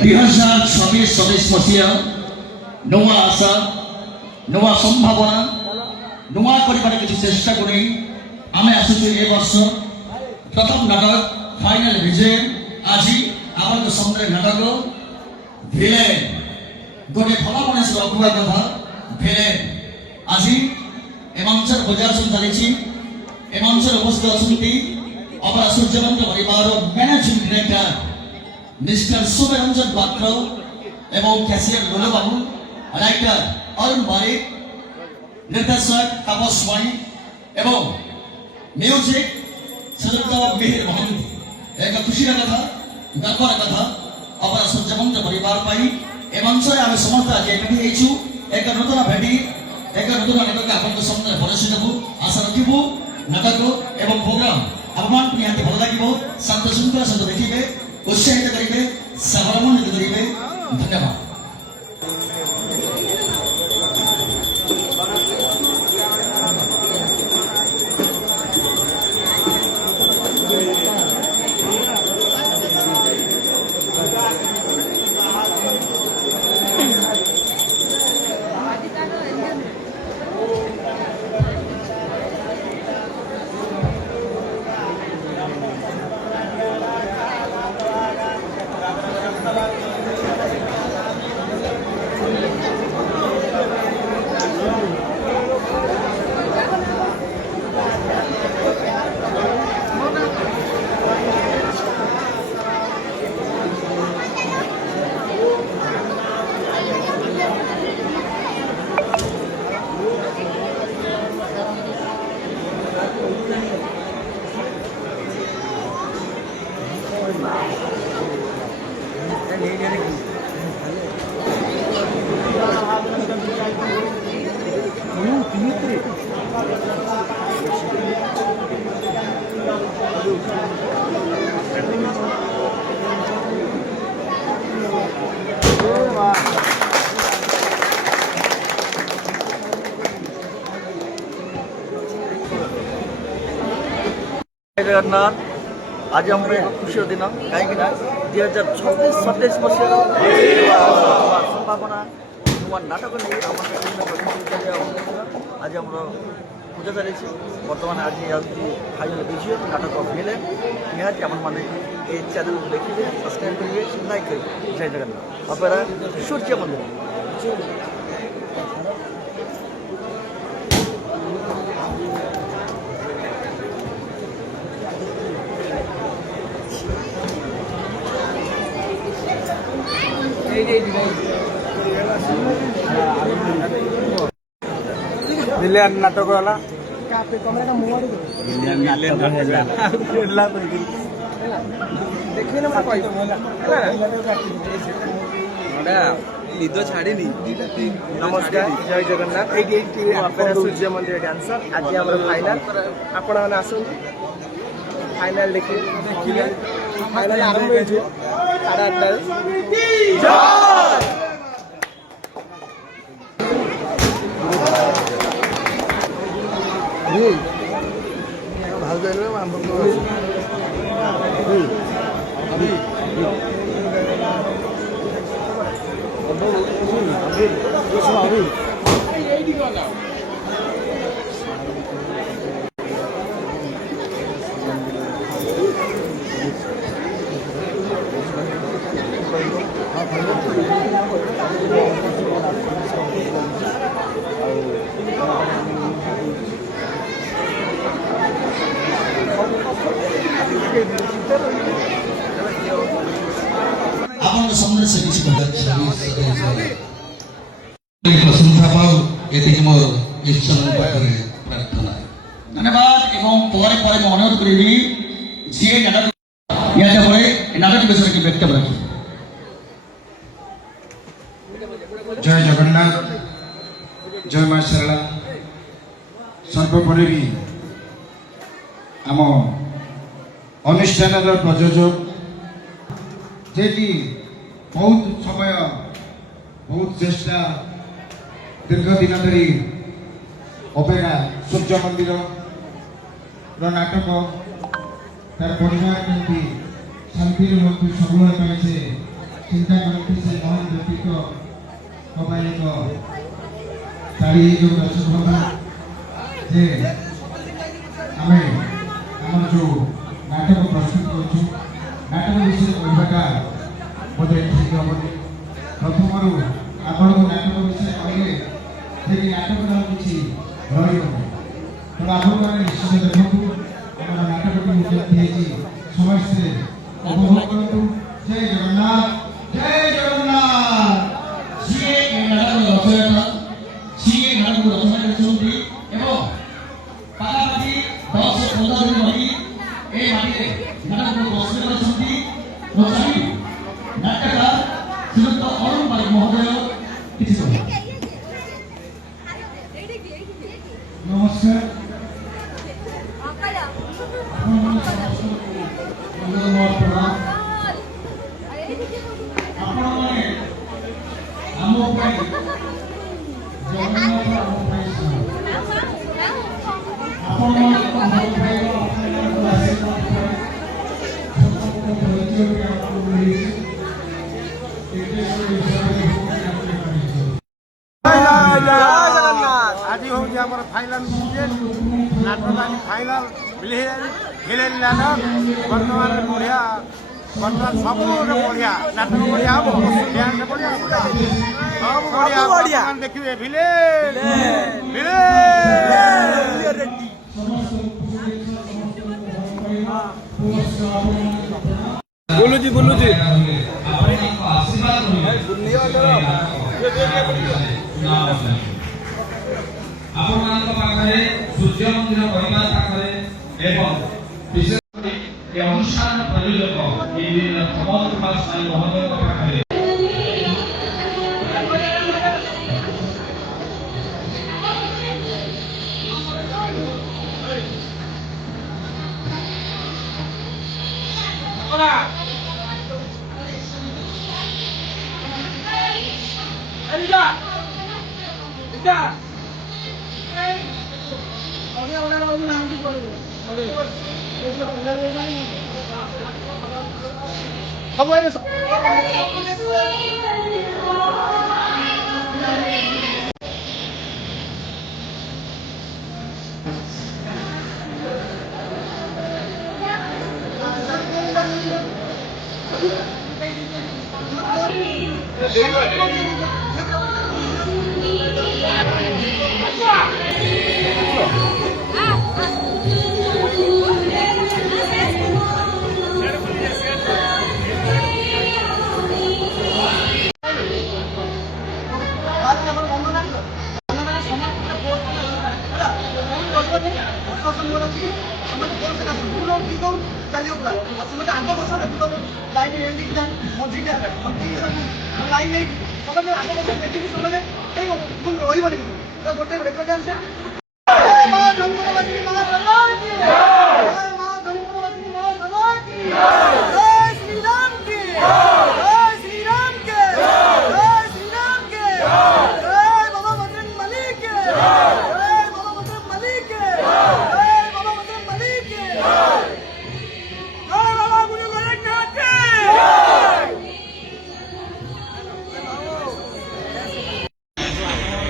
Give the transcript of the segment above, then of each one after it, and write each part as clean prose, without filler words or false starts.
2026 मसीहा नुआ आशा नुआ संभावना नुआ कर किसी चेष्टा को नहीं आम आसुचे ए वर्ष प्रथम नाटक फाइनल विजय आज आम सामने नाटक ভিলেন गोटे भल मनुष्य रखा कथा ভিলেন आज ए मंचर प्रदर्शन चली ए मंचर उपस्थित अच्छा अपना सूर्यमंत्र परिवार मैनेजिंग डायरेक्टर मिस्टर शुभरंजन पात्र एवं कैशियर गोलू बाबू राइटर अरुण बारिक निर्देशक तापस स्वाई एवं म्यूजिक श्रीयुक्त मिहिर महंती एक खुशी कथा गर्वर कथा अपना सूर्यमंत्र परिवार ए मंच आम समस्त आज एकाठी एक नूतन भेटी एक नूतन नाटक आप सामने प्रदर्शित हो आशा रखू नाटक एवं प्रोग्राम आपमान निहाती भल लगे शांत शृंखला सहित देखिए उत्साहित करेंगे सहमत करेंगे धन्यवाद। जगन्नाथ आज आम खुशी दिन कहीं 2026-27 मसीहार संभावना नुआ नाटक नहीं आज आम पूजा चली बर्तमान आज फाइनल विजय नाटक मिले निहाती आप चैनल को देखिए सब्सक्राइब करेंगे लाइक करेंगे। जय जगन्नाथ अपेरा सूर्य मंदिर विलेन नाटक वाला निद छाड़ी नमस्कार जय जगन्नाथ सूर्य मंदिर डांसर आज आम फाइनाल आपण मैंने आस फाइनाल देखिए फाइनाल आरंभ हो आपन सामने से किसी प्रशंसा पाओ ये मोर ईश्वर पाखरे प्रार्थना धन्यवाद एवं परे परे मैं अनुरोध करी जी नाटक या नाटक विषय की वक्तव्य रखी। जय जगन्नाथ जय मां सरला सर्वोपरि आम अनुष्ठान प्रयोजक जे कि बहुत समय बहुत चेष्टा दीर्घ दिन धरी अपेरा सूर्य मंदिर नाटक ତାର ପରିବାର କେମିତି ଶାନ୍ତିରେ ରୁହନ୍ତୁ, ସବୁବେଳେ ପାଇଁ ସେ ଚିନ୍ତା କରନ୍ତି। ସେ ମହାନ ବ୍ୟକ୍ତିତ୍ୱ ପାଇଁ ଏକ ତାଳି ଯେଉଁ ଦର୍ଶକ ବନ୍ଧୁ ଯେ ଆମେ ଆମର ଯେଉଁ ନାଟକ ପ୍ରସ୍ତୁତ କରୁଛୁ, ନାଟକ ବିଷୟରେ କହିବାଟା ବୋଧେ ଠିକ୍ ହେବନି। ପ୍ରଥମରୁ ଆପଣଙ୍କୁ ନାଟକ ବିଷୟରେ କହିଲେ ସେ ନାଟକର କିଛି ରହିବନି। ତେଣୁ ଆପଣମାନେ ନିଶ୍ଚିତ ଦେଖନ୍ତୁ ଆମର ନାଟକଟି କେମିତି ହେଇଛି, ସମସ୍ତେ ଉପଭୋଗ କରନ୍ତୁ। ଜୟ ଜଗନ୍ନାଥ, ଜୟ ଜଗନ୍ନାଥ। ସିଏ ଏ ନାଟକର ରଚୟିତା, ସିଏ ନାଟକ ରଚନା କରିଛନ୍ତି ଏବଂ ପାଖାପାଖି 10-15 ଦିନ ଧରି ଏ ମାଟିରେ ନାଟକକୁ ପ୍ରସ୍ତୁତ କରିଛନ୍ତି। ମୁଁ ଚାହିଁବି ନାଟକକାର ଶ୍ରୀଯୁକ୍ତ ଅରୁଣ ବାରିକ ମହୋଦୟ କିଛି କହିବେ। ନମସ୍କାର। ଆପଣମାନେ ଆମ ପାଇଁ ଜଗନ୍ନାଥ ଆମ ପାଇଁ ସାର। ଆପଣମାନଙ୍କ ଭଲ ପାଇବା, ଆପଣମାନଙ୍କ ଆଶୀର୍ବାଦ ପାଇଁ ସମସ୍ତ ପରିଚୟଟି ଆମକୁ ମିଳିଛି। ଆଜି ହେଉଛି ଆମର ଫାଇନାଲ ସିଜନ୍ ନାଟକ। ଆଜି ଫାଇନାଲ ଭିଲେନ ନାଟକ ବର୍ତ୍ତମାନ ବଢ଼ିଆ, ବର୍ତ୍ତମାନ ସବୁରେ ବଢ଼ିଆ ନାଟକ, ବଢ଼ିଆ ହବ, ଡ୍ୟାନ୍ସ ବଢ଼ିଆ, ସବୁ ବଢ଼ିଆ ବର୍ତ୍ତମାନ ଦେଖିବେ ଭିଲେନ बोलूजी ଆପଣମାନଙ୍କ ପାଖରେ ସୂର୍ଯ୍ୟ ମନ୍ଦିର ପରିବାର ପାଖରେ ଏବଂ ବିଶେଷ କରି ଏ ଅନୁଷ୍ଠାନ ପ୍ରଯୋଜକ ପ୍ରମୋଦ କୁମାର ସ୍ୱାଇଁ ମହୋଦୟଙ୍କ ପାଖରେ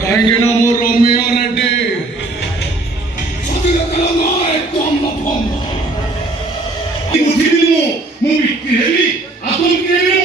କାହିଁକିନା ମୁଁ ରୋମିଓ ରେଡ୍ଡି ବୁଝିଲି ମୁଁ ବିକ୍ରି ହେଲି ଆପଣ କିଏ